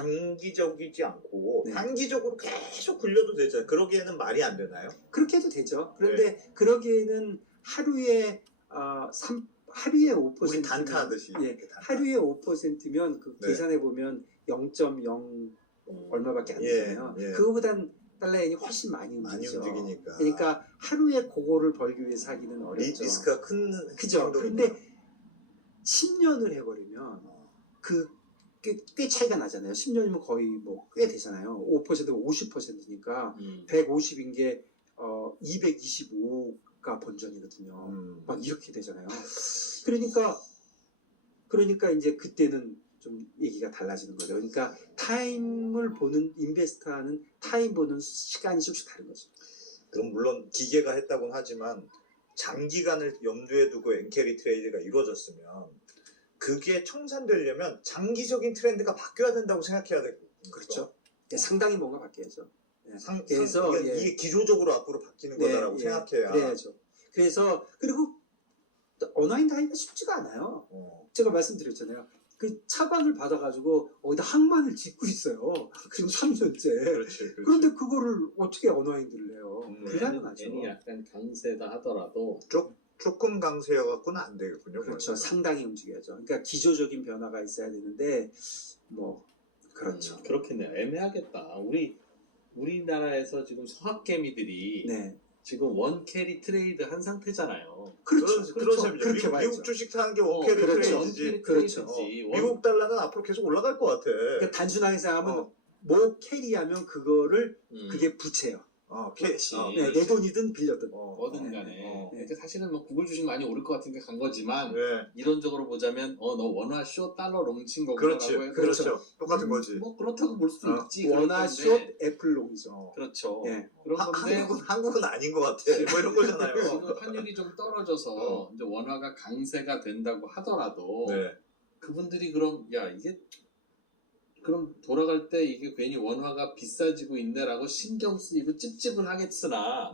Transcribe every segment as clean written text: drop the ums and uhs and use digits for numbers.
장기적이지 않고 네. 단기적으로 계속 굴려도 되잖아요. 그러기에는 말이 안 되나요? 그렇게 해도 되죠. 그런데 그러기에는 하루에 하루에 5%. 우리 단타 하듯이. 예, 단타. 하루에 5%면 그 네. 계산해 보면 0.0 얼마밖에 안 되잖아요. 예. 그거보단 달러엔이 훨씬 많이 많이 움직이죠. 움직이니까. 그러니까 하루에 그거를 벌기 위해서 하기는 어렵죠. 리스크가 큰. 그죠. 그런데 10년을 해버리면 꽤 차이가 나잖아요. 10년이면 거의 뭐 꽤 되잖아요. 5%가 50%니까 150인 게 225가 본전이거든요. 막 이렇게 되잖아요. 그러니까 이제 그때는 좀 얘기가 달라지는 거죠. 그러니까 타임을 보는 인베스터는 타임 보는 시간이 조금씩 다른 거죠. 그럼 물론 기계가 했다고는 하지만 장기간을 염두에 두고 엔캐리 트레이드가 이루어졌으면 그게 청산되려면 장기적인 트렌드가 바뀌어야 된다고 생각해야 되고. 그렇죠. 네, 상당히 뭔가 바뀌어야죠. 네. 그래서 이게 기조적으로 앞으로 바뀌는 거다라고 생각해야. 그래야죠. 그리고 언어인 하기가 쉽지가 않아요. 제가 말씀드렸잖아요. 그 차관을 받아가지고 어디다 항만을 짓고 있어요. 지금 3년째. 그렇지. 그런데 그거를 어떻게 언어인들을 해요? 불가능하죠. 괜히 약간 강세다 하더라도 조금 강세여갖고는 안 되겠군요. 그렇죠. 상당히 움직여야죠. 그러니까 기조적인 변화가 있어야 되는데 그렇죠. 그렇겠네요. 애매하겠다. 우리나라에서 지금 서학개미들이 네. 지금 원캐리 트레이드 한 상태잖아요. 그렇죠. 그런 셈이죠. 그렇게 미국 주식 사는 게 원캐리 트레이드지. 그렇죠. 미국 달러는 앞으로 계속 올라갈 것 같아. 그러니까 단순하게 생각하면 뭐 캐리하면 그거를 그게 부채요. 그렇지. 내 돈이든 빌렸든. 뭐든 간에. 그러니까 사실은 뭐 구글 주식 많이 오를 것 같으니까 간 거지만 네. 이론적으로 보자면 너 원화 숏 달러 롱친 거구나라고 해서 그렇죠. 똑같은 거지. 뭐 그렇다고 볼 수도 있지. 원화 숏 애플 롱이죠. 그렇죠. 네. 그런 건데 한국은 아닌 것 같아. 뭐 이런 거잖아요. 지금 환율이 좀 떨어져서 이제 원화가 강세가 된다고 하더라도 네. 그분들이 그럼 그럼 돌아갈 때 이게 괜히 원화가 비싸지고 있네라고 신경 쓰이고 찝찝은 하겠으나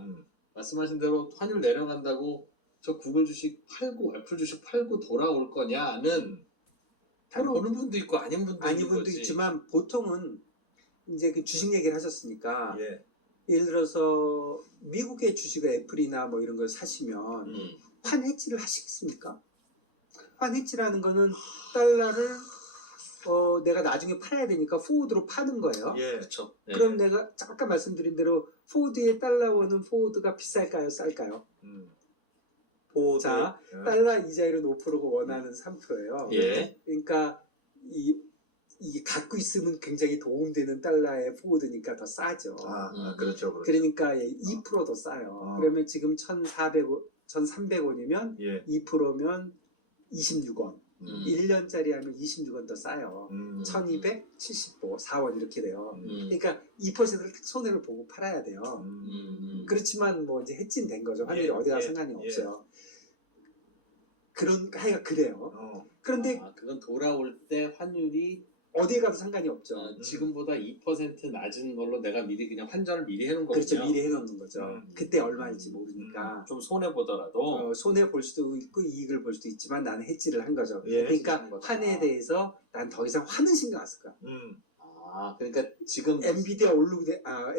말씀하신 대로 환율 내려간다고 저 구글 주식 팔고 애플 주식 팔고 돌아올 거냐는 돌아오는 분도 있고 아닌 분도 있지만 보통은 이제 그 주식 얘기를 하셨으니까 예. 예를 들어서 미국의 주식을 애플이나 뭐 이런 걸 사시면 환해지를 하시겠습니까? 환해지라는 거는 달러를 내가 나중에 팔아야 되니까 포워드로 파는 거예요. 예. 그렇죠. 그럼 내가 아까 말씀드린 대로 포워드의 달러원은 포워드가 비쌀까요? 쌀까요? 포워드. 자, 달러 이자율은 5%고 원화는 3%예요. 예. 그러니까 이게 갖고 있으면 굉장히 도움되는 달러의 포워드니까 더 싸죠. 그렇죠. 그러니까 2% 더 싸요. 그러면 지금 1,300원이면 예. 2%면 26원. 1년짜리 하면 26원 더 싸요. 1274원 이렇게 돼요. 그러니까 2%를 딱 손해를 보고 팔아야 돼요. 그렇지만 뭐 이제 해칭된 거죠. 환율이 어디가 상관이 없어요. 하여가 그래요. 그런데 그건 돌아올 때 환율이 어디에 가도 상관이 없죠. 지금보다 2% 낮은 걸로 내가 미리 그냥 환전을 미리 해놓은 거죠. 그렇죠. 미리 해놓는 거죠. 그때 얼마일지 모르니까. 좀 손해 보더라도 손해 볼 수도 있고 이익을 볼 수도 있지만 나는 해지를 한 거죠. 예, 그러니까 환에 대해서 난 더 이상 환은 신경 안 쓸 거야. 그러니까 지금 엔비디아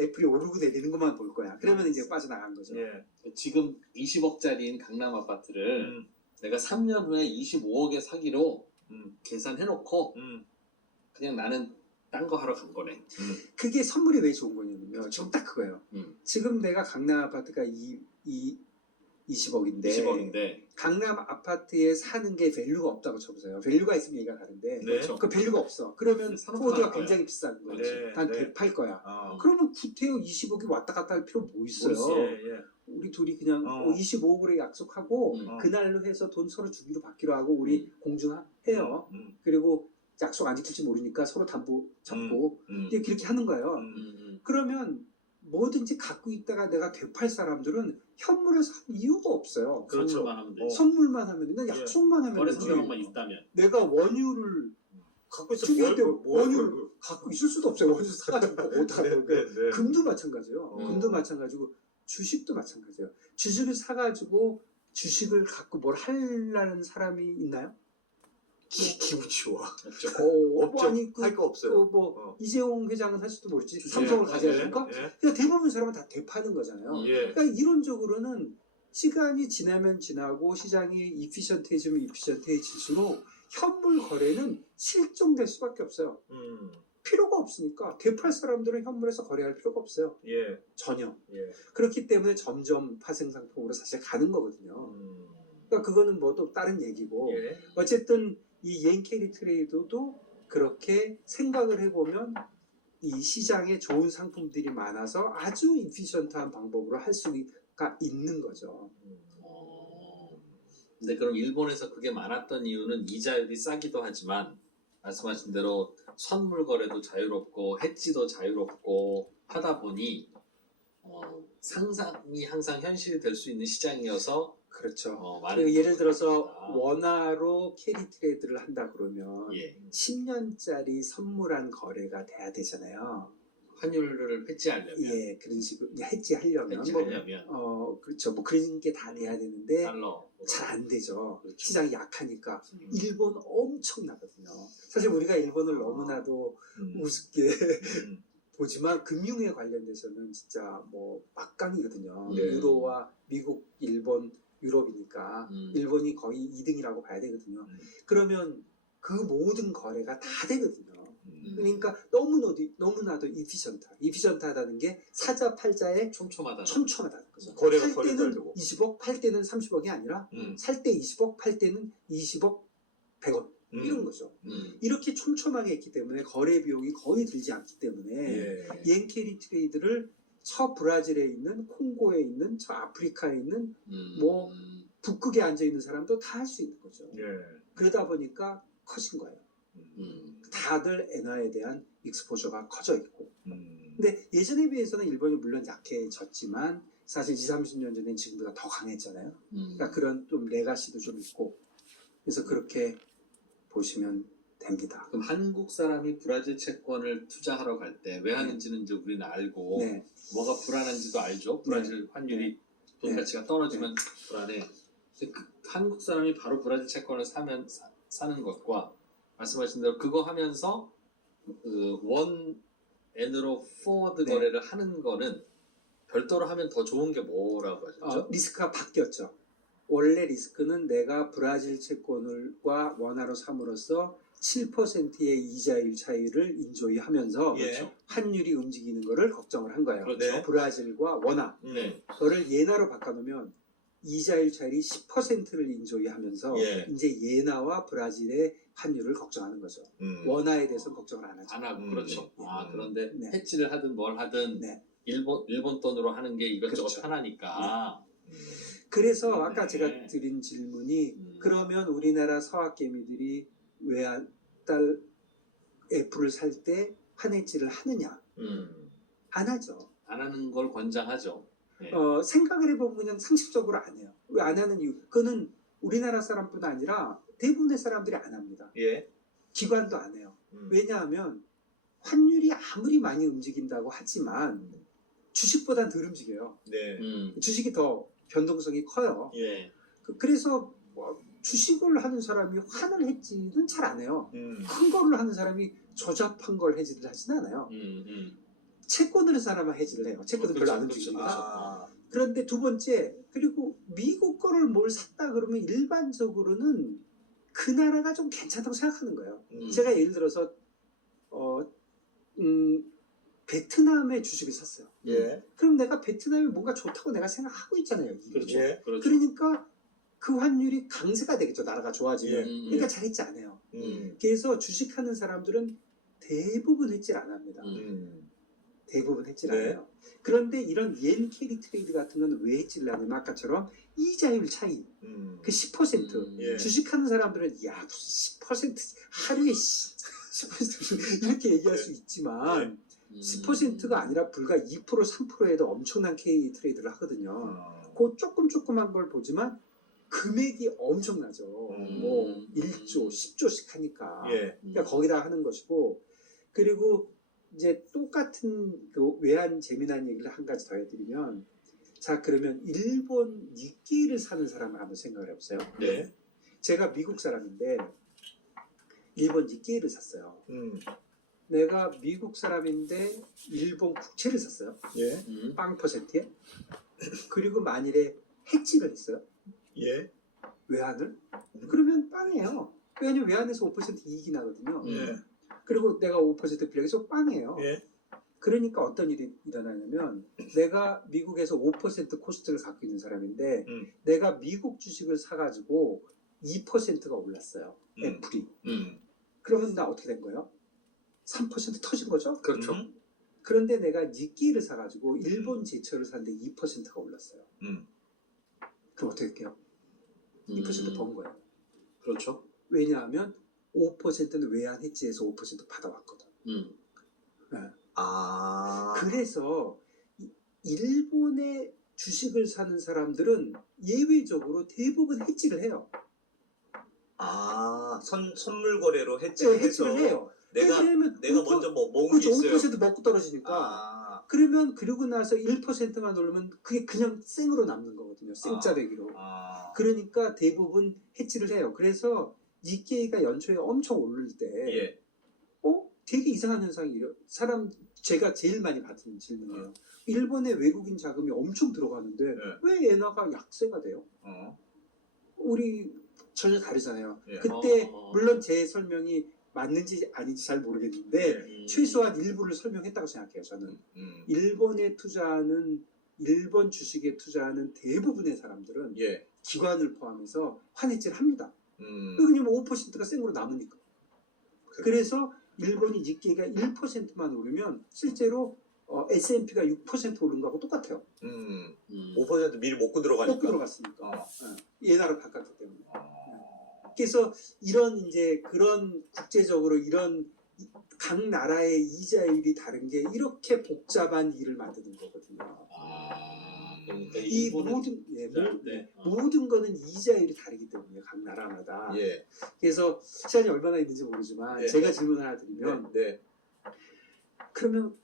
애플이 오르고 내리는 것만 볼 거야. 그러면 이제 빠져나간 거죠. 예. 지금 20억짜리인 강남 아파트를 내가 3년 후에 25억에 사기로 계산해놓고 그냥 나는 딴 거 하러 간 거네. 그게 선물이 왜 좋은 거냐면요. 지금 딱 그거예요. 지금 내가 강남 아파트가 20억인데 강남 아파트에 사는 게 밸류가 없다고 쳐보세요. 밸류가 있으면 얘기가 다른데 그 밸류가 없어. 그러면 포워드가 굉장히 비싼 거예요. 난 100팔 거야. 그러면 구태여 20억이 왔다 갔다 할 필요 뭐 있어요. 우리 둘이 그냥 25억으로 약속하고 그날로 해서 돈 서로 주기로 받기로 하고 우리 공증해요. 그리고 약속 안 지킬지 모르니까 서로 담보 잡고 이제 그렇게 하는 거예요. 그러면 뭐든지 갖고 있다가 내가 되팔 사람들은 현물에서 할 이유가 없어요. 그렇죠. 선물만 하면 돼. 선물만 하면 그냥 약속만 하면 거래 되지. 통장만 있다면. 내가 원유를 갖고 중요한데 원유를 갖고 있을 수도 없어요. 원유 사가지고 어디다 놓을까요? 금도 마찬가지예요. 금도 마찬가지고 주식도 마찬가지예요. 주식을 사가지고 주식을 갖고 뭘 하려는 사람이 있나요? 기분 좋아. 없죠. 없죠. 아니 할 거 없어요. 뭐 이재용 회장은 할지도 모르지 삼성을 가져야 되니까 그러니까 대부분 사람은 다 되파는 거잖아요. 그러니까 이론적으로는 시간이 지나면 지나고 시장이 이피션트해지면 이피션트해질수록 현물 거래는 실종될 수밖에 없어요. 필요가 없으니까 되팔 사람들은 현물에서 거래할 필요가 없어요. 전혀. 그렇기 때문에 점점 파생 상품으로 사실 가는 거거든요. 그러니까 그거는 뭐 또 다른 얘기고 어쨌든 이 옌캐리 트레이드도 그렇게 생각을 해보면 이 시장에 좋은 상품들이 많아서 아주 인피션트한 방법으로 할 수가 있는 거죠. 근데 그럼 일본에서 그게 많았던 이유는 이자율이 싸기도 하지만 말씀하신 대로 선물 거래도 자유롭고 해지도 자유롭고 하다 보니 상상이 항상 현실이 될 수 있는 시장이어서 그렇죠. 많은 예를 들어서 원화로 캐리 트레이드를 한다 그러면 10년짜리 선물한 거래가 돼야 되잖아요. 환율을 해지하려면 그런 식으로 해지하려면 그렇죠. 뭐 그런 게 다 돼야 되는데 잘 안 되죠. 그렇죠. 시장이 약하니까. 일본 엄청나거든요. 사실 우리가 일본을 너무나도 우습게 보지만 금융에 관련돼서는 진짜 뭐 막강이거든요. 유로와 미국, 일본, 유럽이니까 일본이 거의 2등이라고 봐야 되거든요. 그러면 그 모든 거래가 다 되거든요. 그러니까 너무나도 이피션트하다는 게 사자 팔자에 촘촘하다는 거죠. 거래가 살 때는 20억, 팔 때는 30억이 아니라 살 때 20억, 팔 때는 20억, 100원 이런 거죠. 이렇게 촘촘하게 했기 때문에 거래 비용이 거의 들지 않기 때문에 옌캐리 트레이드를 저 브라질에 있는, 콩고에 있는, 저 아프리카에 있는 뭐 북극에 앉아 있는 사람도 다 할 수 있는 거죠. 그러다 보니까 커진 거예요. 다들 엔화에 대한 익스포저가 커져 있고. 근데 예전에 비해서는 일본이 물론 약해졌지만 사실 20, 30년 전엔 지금보다 더 강했잖아요. 그러니까 그런 좀 레가시도 좀 있고. 그래서 그렇게 보시면 됩니다. 그럼 한국 사람이 브라질 채권을 투자하러 갈 때 왜 하는지는 이제 우리는 알고 뭐가 불안한지도 알죠. 브라질 환율이 돈 가치가 떨어지면 불안해. 한국 사람이 바로 브라질 채권을 사는 것과 말씀하신 대로 그거 하면서 원엔으로 포워드 거래를 하는 거는 별도로 하면 더 좋은 게 뭐라고 하셨죠? 리스크가 바뀌었죠. 원래 리스크는 내가 브라질 채권과 원화로 삼으로써 7%의 이자율 차이를 인조이 하면서 환율이 움직이는 거를 걱정을 한 거예요. 브라질과 원화. 그거를 예나로 바꿔놓으면 이자율 차익이 10%를 인조이 하면서 이제 예나와 브라질의 환율을 걱정하는 거죠. 원화에 대해서는 걱정을 안 하죠. 안 하고 그렇죠. 그런데 해지를 하든 뭘 하든 일본 돈으로 하는 게 이것저것 편하니까. 그래서 아까 제가 드린 질문이 그러면 우리나라 서학개미들이 외환달 F를 살 때 환해지를 하느냐? 안 하죠. 안 하는 걸 권장하죠. 생각을 해보면 그냥 상식적으로 안 해요. 왜 안 하는 이유? 그거는 우리나라 사람뿐 아니라 대부분의 사람들이 안 합니다. 기관도 안 해요. 왜냐하면 환율이 아무리 많이 움직인다고 하지만 주식보단 덜 움직여요. 주식이 더 변동성이 커요. 그래서 주식을 하는 사람이 환을 해지는 잘 안 해요. 큰 거를 하는 사람이 조잡한 걸 해지를 하진 않아요. 채권을 하는 사람은 해지를 해요. 채권은 별로 안 움직이니까. 그런데 두 번째, 그리고 미국 거를 뭘 샀다 그러면 일반적으로는 그 나라가 좀 괜찮다고 생각하는 거예요. 제가 예를 들어서 베트남의 주식을 샀어요. 그럼 내가 베트남이 뭔가 좋다고 내가 생각하고 있잖아요. 그렇죠. 그러니까 그 환율이 강세가 되겠죠. 나라가 좋아지면. 그러니까 잘했지 않아요. 그래서 주식하는 사람들은 대부분 해지를 안 합니다. 대부분 해지를 안 해요. 그런데 이런 옌캐리 트레이드 같은 건 왜 해지를 하냐면 아까처럼 이자율 차이 그 10% 주식하는 사람들은 야 무슨 10% 하루에 10% 이렇게 얘기할 수 있지만 10%가 아니라 불과 2% 3%에도 엄청난 K 트레이드를 하거든요. 그 조금한 걸 보지만 금액이 엄청나죠. 뭐 1조, 10조씩 하니까. 그러니까 거기다 하는 것이고 그리고 이제 똑같은 그 외환 재미난 얘기를 한 가지 더 해드리면 자 그러면 일본 니케이를 사는 사람을 한번 생각을 해보세요. 제가 미국 사람인데 일본 니케이를 샀어요. 음. 내가 미국 사람인데 일본 국채를 샀어요. 예. 빵 퍼센트에. 그리고 만일에 해지를 했어요. 예. 외환을. 그러면 빵이에요. 왜냐면 외환에서 5% 이익이 나거든요. 예. 그리고 내가 5% 빌려서 빵이에요. 예. 그러니까 어떤 일이 일어나냐면 내가 미국에서 5% 코스트를 갖고 있는 사람인데 내가 미국 주식을 사가지고 2%가 올랐어요. 애플이. 그러면 나 어떻게 된 거예요? 3% 터진 거죠? 그렇죠. 그런데 내가 니끼를 사가지고 일본 제철을 샀는데 2%가 올랐어요. 그럼 어떻게 할게요? 2% 번 거예요. 그렇죠. 왜냐하면 5%는 외환 해지에서 5% 받아왔거든. 네. 아. 그래서 일본의 주식을 사는 사람들은 예외적으로 대부분 해지를 해요. 아, 선물 거래로 해지를 해서 해지를 해요. 내가 먼저 뭐 모은 게 그렇죠. 있어요. 5% 먹고 떨어지니까. 아. 그러면 그러고 나서 1%만 오르면 그게 그냥 생으로 남는 거거든요. 생짜배기로. 아. 그러니까 대부분 해지를 해요. 그래서 니케이가 연초에 엄청 오를 때 예. 되게 이상한 현상이 제가 제일 많이 받은 질문이에요. 일본의 외국인 자금이 엄청 들어가는데 왜 엔화가 약세가 돼요? 우리 전혀 다르잖아요. 예. 그때 물론 제 설명이 맞는지 아닌지 잘 모르겠는데 최소한 일부를 설명했다고 생각해요. 저는 일본에 투자하는 일본 주식에 투자하는 대부분의 사람들은 예. 기관을 포함해서 환해지를 합니다. 왜냐면 5%가 생으로 남으니까. 그래서 일본이 니케이가 1%만 오르면 실제로 S&P가 6% 오른 거하고 똑같아요. 5% 미리 먹고 들어가니까. 먹고 들어갔으니까. 예나로 바꿨기 때문에. 그래서 그런 국제적으로 이런 각 나라의 이자율이 다른 게 이렇게 복잡한 일을 만드는 거거든요. 그러니까 이 모든 거는 이자율이 다르기 때문에 각 나라마다. 예. 그래서 시간이 얼마나 있는지 모르지만 제가 질문 하나 드리면 그러면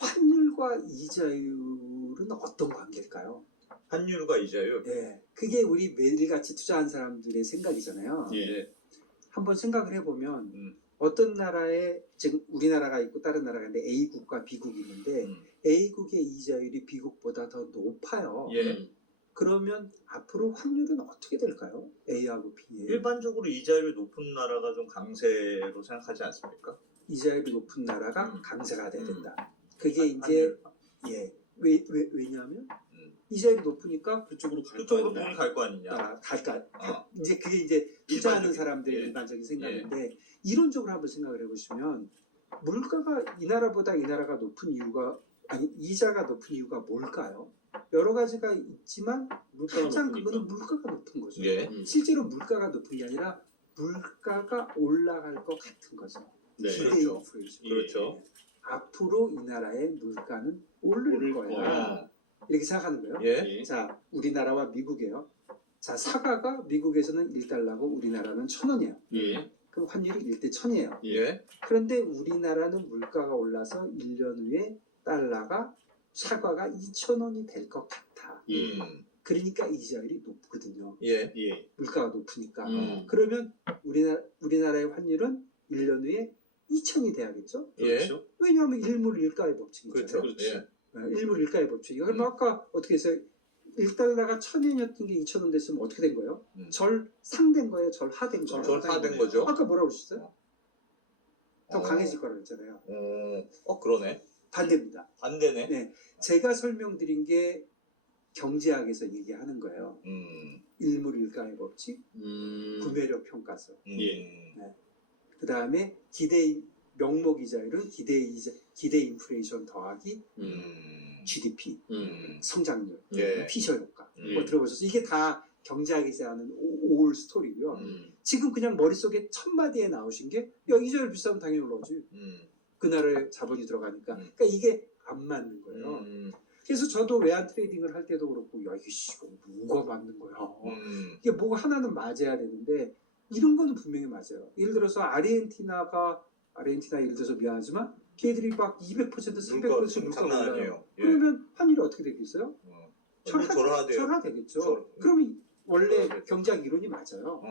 환율과 이자율은 어떤 관계일까요? 환율과 이자율? 네. 그게 우리 매일같이 투자한 사람들의 생각이잖아요. 예. 한번 생각을 해보면 어떤 나라에 지금 우리나라가 있고 다른 나라가 있는데 A국과 B국이 있는데 A국의 이자율이 B국보다 더 높아요. 예. 그러면 앞으로 확률은 어떻게 될까요? A하고 B에. 일반적으로 이자율이 높은 나라가 좀 강세로 생각하지 않습니까? 이자율이 높은 나라가 강세가 돼야 된다. 그게 이제 왜냐하면 이자율이 높으니까 그쪽으로 돈이 갈 거 아니냐. 이제 그게 이제 투자하는 일반적인, 사람들의 예. 일반적인 생각인데 이론적으로 한번 생각을 해보시면 물가가 이 나라보다 이 나라가 높은 이유가 이자가 높은 이유가 뭘까요? 여러 가지가 있지만 가장 그거는 물가가 높은 거죠. 예. 실제로 물가가 높은 게 아니라 물가가 올라갈 것 같은 거죠. 네. 기대 그렇죠. 인플레이션. 그렇죠. 앞으로 이 나라의 물가는 오를 거야. 이렇게 생각하는 거예요. 예. 자, 우리나라와 미국이에요. 자, 사과가 미국에서는 1달러고 우리나라는 1,000원이에요. 예. 그럼 환율이 1대 1,000이에요. 예. 그런데 우리나라는 물가가 올라서 1년 후에 사과가 2,000원이 될 것 같아. 그러니까 이자율이 높거든요. 예. 물가가 높으니까. 그러면 우리나라의 환율은 1년 후에 2,000이 돼야겠죠? 그렇죠. 왜냐하면 일물일가의 법칙이잖아요. 그렇죠. 예. 일물일가의 법칙. 그럼 아까 어떻게 했어요? 1달러가 1,000엔이었던 게 2,000원 됐으면 어떻게 된 거예요? 절상된 거예요? 절하된 거예요? 절하된 거죠. 아까 뭐라고 그러셨어요? 더 어. 강해질 거라고 했잖아요. 그러네. 반대입니다. 반대네. 네, 제가 설명드린 게 경제학에서 얘기하는 거예요. 일물일가의 법칙, 구매력 평가서. 그 다음에 명목 이자율은 기대 인플레이션 더하기 GDP, 성장률, 피셔 효과. 뭐 들어보셨어요? 이게 다 경제학에서 하는 올 스토리고요. 지금 그냥 머릿속에 첫 마디에 나오신 게 이자율 비싸면 당연히 올라오지. 그 나라에 자본이 들어가니까. 그러니까 이게 안 맞는 거예요. 그래서 저도 외환 트레이딩을 할 때도 그렇고 이거 뭐가 맞는 거야. 이게 뭐가 하나는 맞아야 되는데 이런 거는 분명히 맞아요. 예를 들어서 아르헨티나 예를 들어서 미안하지만 걔들이 막 200% 300% 물가가 올라요. 그러면 환율이 어떻게 되겠어요? 절하되겠죠. 그러면 원래 경제학 이론이 맞아요.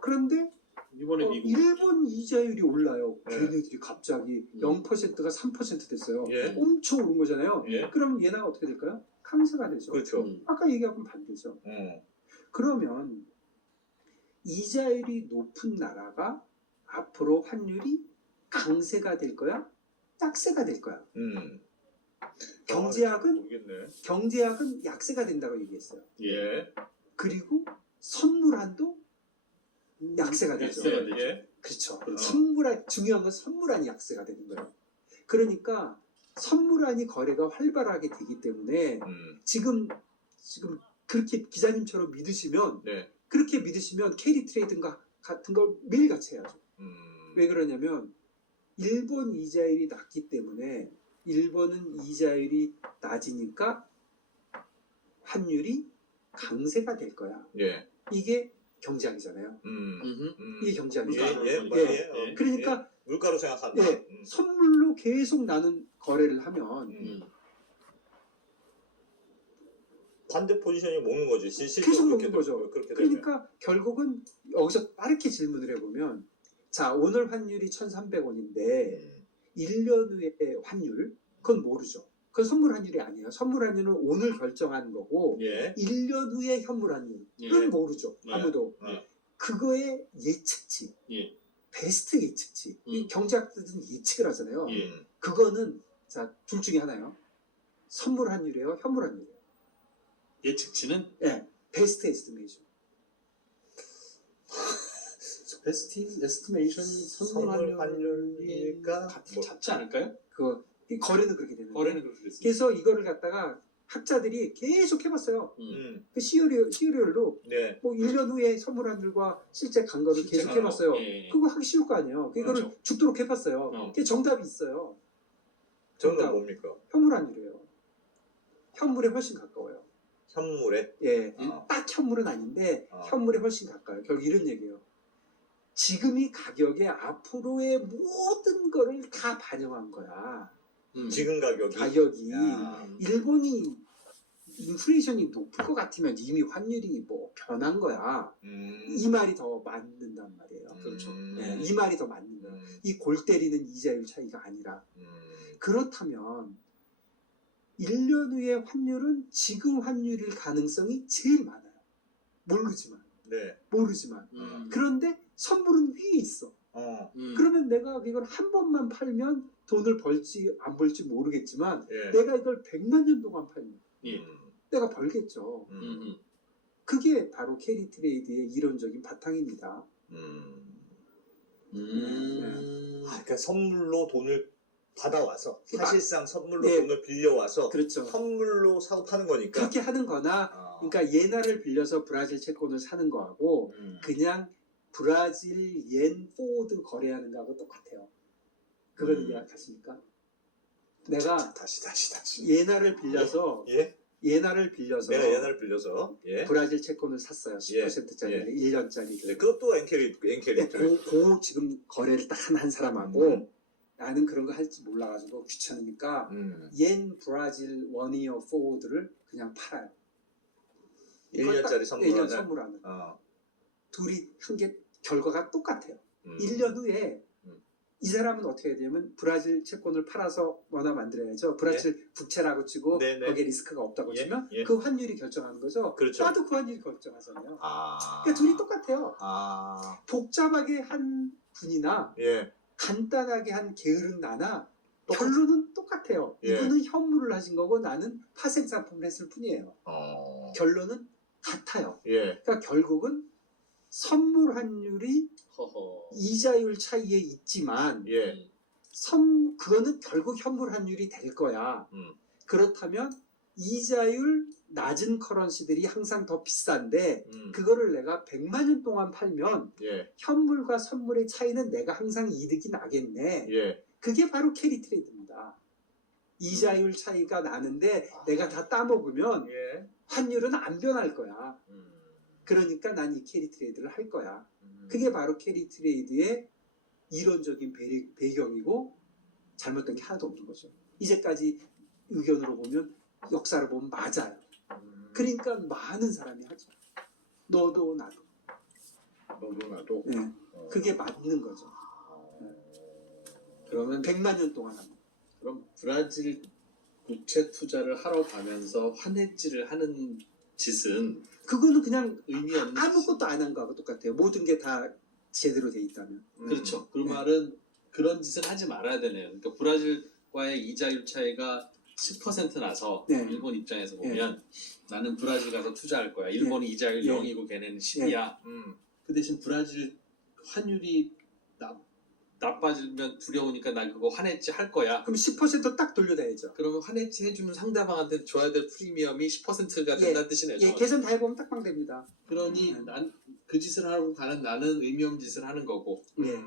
그런데 이번에 미국 일본 이자율이 올라요. 네. 걔네들이 갑자기 0%가 3% 됐어요. 예. 엄청 오른 거잖아요. 예. 그럼 얘네가 어떻게 될까요? 강세가 되죠. 그렇죠. 아까 얘기하고는 반대죠. 그러면 이자율이 높은 나라가 앞으로 환율이 강세가 될 거야? 약세가 될 거야? 경제학은 모르겠네. 경제학은 약세가 된다고 얘기했어요. 예. 그리고 선물한도 약세가 되죠. 약세가 되죠. 예. 그렇죠. 그렇죠. 선물한 중요한 건 선물한이 약세가 되는 거예요. 그러니까 선물한이 거래가 활발하게 되기 때문에 지금 그렇게 기자님처럼 믿으시면 네. 그렇게 믿으시면 캐리 트레이드인가 같은 걸 매일 같이 해야죠. 왜 그러냐면 일본 이자율이 낮기 때문에 일본은 이자율이 낮으니까 환율이 강세가 될 거야. 예. 이게 경제학이잖아요. 이게 경제학이죠. 예. 그러니까 물가로 생각한다. 예, 선물로 계속 나는 거래를 하면 반대 포지션이 먹는 거지. 계속 먹는 거죠. 그렇게 되면. 그러니까 결국은 여기서 빠르게 질문을 해보면 자 오늘 환율이 1,300원인데 1년 후에 환율 그건 모르죠. 그건 선물 환율이 아니에요. 선물 환율은 오늘 결정하는 거고 예. 1년 후에 현물 환율은 예. 모르죠. 예. 아무도. 예. 그거의 예측치. 예. 베스트 예측치. 이 경제학들은 예측을 하잖아요. 예. 그거는 자 둘 중에 하나요. 선물 환율이에요. 현물 환율이에요. 예측치는 예. 베스트 에스티메이션. 베스트 에스티메이션이 선물 환율이니까 뭐. 잡지 않을까요? 이 거래는 그렇게 되는 거예요. 거래는 그렇게 됐습니다. 그래서 이거를 갖다가 학자들이 계속 해봤어요. 그 시리얼로 네. 뭐 1년 후에 선물 환율과 실제 간거를 계속 해봤어요. 예. 그거 하기 쉬울 거 아니에요. 이거를 그렇죠. 죽도록 해봤어요. 그게 정답이 있어요. 정답 정답. 뭡니까? 현물 환율이에요. 현물에 훨씬 가까워요. 현물에. 예, 어. 딱 현물은 아닌데 어. 현물에 훨씬 가까워요. 결국 이런 얘기예요. 지금이 가격에 앞으로의 모든 거를 다 반영한 거야. 지금 가격이. 가격이 야. 일본이 인플레이션이 높을 것 같으면 이미 환율이 뭐 변한 거야. 이 말이 더 맞는단 말이에요. 그렇죠. 예, 이 말이 더 맞는 거예요. 이 골 때리는 이자율 차이가 아니라. 그렇다면 1년 후의 환율은 지금 환율일 가능성이 제일 많아요. 모르지만. 네. 모르지만. 그런데 선물은 위에 있어. 그러면 내가 이걸 한 번만 팔면 돈을 벌지 안 벌지 모르겠지만 예. 내가 이걸 100만 년 동안 팔면 예. 내가 벌겠죠. 그게 바로 캐리 트레이드의 이론적인 바탕입니다. 그러니까 선물로 돈을 받아와서 사실상 선물로 네. 돈을 빌려와서 그렇죠. 선물로 사고 파는 거니까. 그렇게 하는 거나 그러니까 예나를 빌려서 브라질 채권을 사는 거하고 그냥 브라질 옌 포워드 거래하는 거하고 똑같아요. 그걸 이해하십니까? 내가 다시. 예나를 빌려서 예? 예나를 빌려서 내가 예나를 빌려서 예. 브라질 채권을 샀어요. 10%짜리 예. 1년짜리. 네, 그것도 엔캐리. 그 지금 거래를 딱 한 사람하고 나는 그런 거 할지 몰라가지고 귀찮으니까 옌 브라질 원이어 포워드를 그냥 팔아요. 1년짜리 1년 선물하는. 어. 둘이 한 게 결과가 똑같아요. 1년 1년 후에 이 사람은 어떻게 해야 되냐면 브라질 채권을 팔아서 원화 만들어야죠. 브라질 국채라고 치고 네, 네. 거기에 리스크가 없다고 예, 치면 예. 그 환율이 결정하는 거죠. 그렇죠. 나도 그 환율이 결정하잖아요. 아. 그러니까 둘이 똑같아요. 아. 복잡하게 한 분이나 예. 간단하게 한 게으른 나나 결론은 똑같아요. 예. 이분은 현물을 하신 거고 나는 파생 상품을 했을 뿐이에요. 결론은 같아요. 예. 그러니까 결국은 선물 환율이 허허. 이자율 차이에 있지만 예. 그거는 결국 현물 환율이 될 거야. 그렇다면 이자율 낮은 커런시들이 항상 더 비싼데 그거를 내가 100만 년 동안 팔면 예. 현물과 선물의 차이는 내가 항상 이득이 나겠네. 예. 그게 바로 캐리 트레이드입니다. 이자율 차이가 나는데 내가 다 따먹으면 예. 환율은 안 변할 거야. 그러니까 난 이 캐리 트레이드를 할 거야. 그게 바로 캐리 트레이드의 이론적인 배경이고 잘못된 게 하나도 없는 거죠. 이제까지 의견으로 보면 역사를 보면 맞아요. 그러니까 많은 사람이 하죠. 너도 나도. 너도 나도. 네. 그게 맞는 거죠. 그러면 100만 년 동안 하면. 그럼 브라질 국채 투자를 하러 가면서 환해지를 하는 짓은 그거는 그냥 의미 없는 아무것도 안 한 거하고 똑같아요. 모든 게 다 제대로 돼 있다면. 그렇죠. 그 네. 말은 그런 짓은 하지 말아야 되네요. 그러니까 브라질과의 이자율 차이가 10% 나서 네. 일본 입장에서 보면 나는 브라질 가서 투자할 거야. 일본이 이자율 네. 0이고 걔네는 10이야. 그 대신 브라질 환율이 나빠지면 두려우니까 나 그거 환해지 할 거야. 그럼 10%딱 돌려다야죠. 그러면 환해지 해주는 상대방한테 줘야 될 프리미엄이 10%가 된다는 뜻이네요. 예, 계산 다 해보면 딱 빵됩니다. 그러니 난 그 짓을 하고 가는 나는 의미 없는 짓을 하는 거고. 예.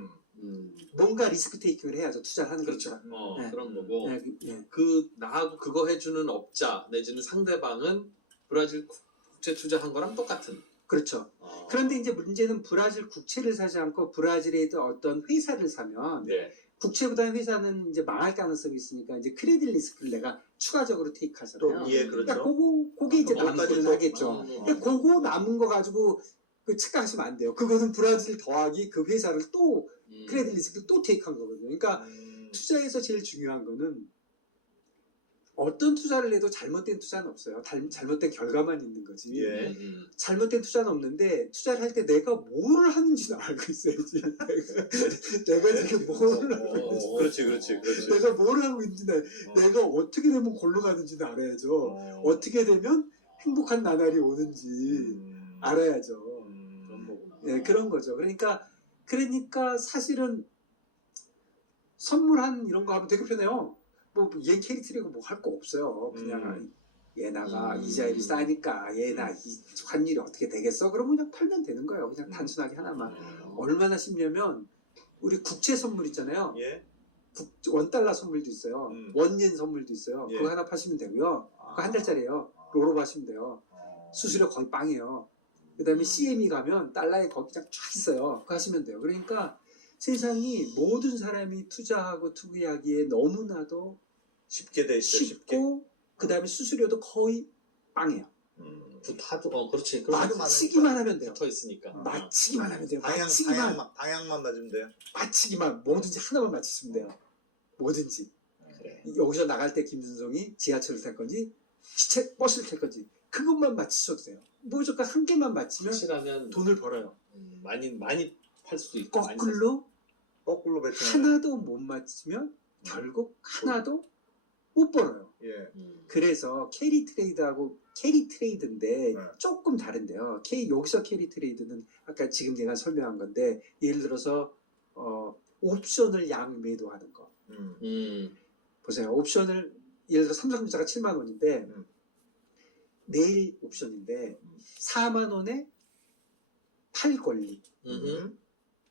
뭔가 리스크 테이킹을 해야죠. 투자를 하는 그렇죠. 거죠. 네. 그런 거고. 예, 예. 그 나하고 그거 해주는 업자 내지는 상대방은 브라질 국채 투자한 거랑 똑같은. 그렇죠. 그런데 이제 문제는 브라질 국채를 사지 않고 브라질의 어떤 회사를 사면 네. 국채보다 회사는 이제 망할 가능성이 있으니까 이제 크레딧 리스크를 내가 추가적으로 테이크하잖아요. 또 예, 그렇죠. 그러니까 그게 이제 그거까지 남기는 또- 하겠죠. 그러니까 그거 남은 거 가지고 그 착각하시면 안 돼요. 그거는 브라질 더하기 그 회사를 또 크레딧 리스크를 또 테이크한 거거든요. 그러니까 투자에서 제일 중요한 거는 어떤 투자를 해도 잘못된 투자는 없어요. 잘못된 결과만 있는 거지. 예. 잘못된 투자는 없는데 투자를 할 때 내가 뭘 하는지는 알고 있어야지. 내가 지금 뭘 하고 있는지. 그렇지. 내가 뭘 하고 있는지 내가 어떻게 되면 골로 가는지는 알아야죠. 어떻게 되면 행복한 나날이 오는지 알아야죠. 예, 그런 거죠. 그러니까 사실은 선물한 이런 거 하면 되게 편해요. 얘 캐릭터리고 뭐 할 거 없어요. 그냥 얘나가 이자율이 싸니까 얘나 이 환율이 어떻게 되겠어? 그러면 그냥 팔면 되는 거예요. 그냥 단순하게 하나만. 얼마나 쉽냐면 우리 국채 선물 있잖아요. 예. 원달러 선물도 있어요. 원옌 선물도 있어요. 예. 그거 하나 파시면 되고요. 그거 한 달짜리예요. 로로 파시면 돼요. 수수료 거의 빵이에요. 그 다음에 CME 가면 달러에 거기 쫙 있어요. 그거 하시면 돼요. 그러니까 세상이 모든 사람이 투자하고 투기하기에 너무나도 쉽게 돼 있어. 쉽게. 쉽고 그 다음에 수수료도 거의 빵이에요. 하도 그렇지. 맞히기만 하면 돼요. 붙어 있으니까. 맞히기만 하면 돼요. 방향만 맞으면 돼요. 맞히기만 뭐든지 하나만 맞히시면 돼요. 뭐든지. 그래. 여기서 나갈 때 김준성이 지하철을 탈 건지 버스를 탈 건지 그것만 맞히셔도 돼요. 무조건 한 개만 맞히면 확실하면 돈을 벌어요. 많이 팔 수도 있고 거꾸로 배팅하면. 하나도 못 맞히면 결국 하나도 못 벌어요. 예. 그래서 캐리 트레이드인데 네. 조금 다른데요. 여기서 캐리 트레이드는 아까 지금 내가 설명한 건데 예를 들어서 옵션을 양 매도하는 거. 보세요. 옵션을 예를 들어 삼성전자가 7만 원인데 내일 옵션인데 4만 원에 팔 권리.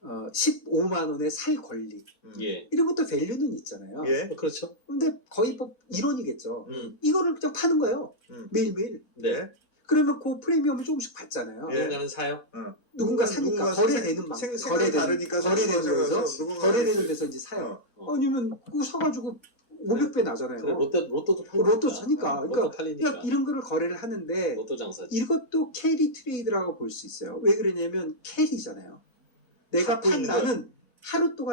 15만 원에 살 권리. 예. 이런 것도 밸류는 있잖아요. 예. 그렇죠. 근데 거의 이론이겠죠. 이거를 그냥 파는 거예요. 매일매일. 네. 그러면 그 프리미엄을 조금씩 받잖아요. 예. 누군가는 사요. 누군가 사니까 거래되는 다르니까 거래되는 데서 이제 사요. 아니면 그거 사가지고 500배 나잖아요. 그래, 로또도 팔니까. 로또 사니까. 로또 팔리니까. 그러니까 이런 거를 거래를 하는데 로또 장사지. 이것도 캐리 트레이드라고 볼 수 있어요. 왜 그러냐면 캐리잖아요. 내가 갖고 판 있는 나는 하루 동안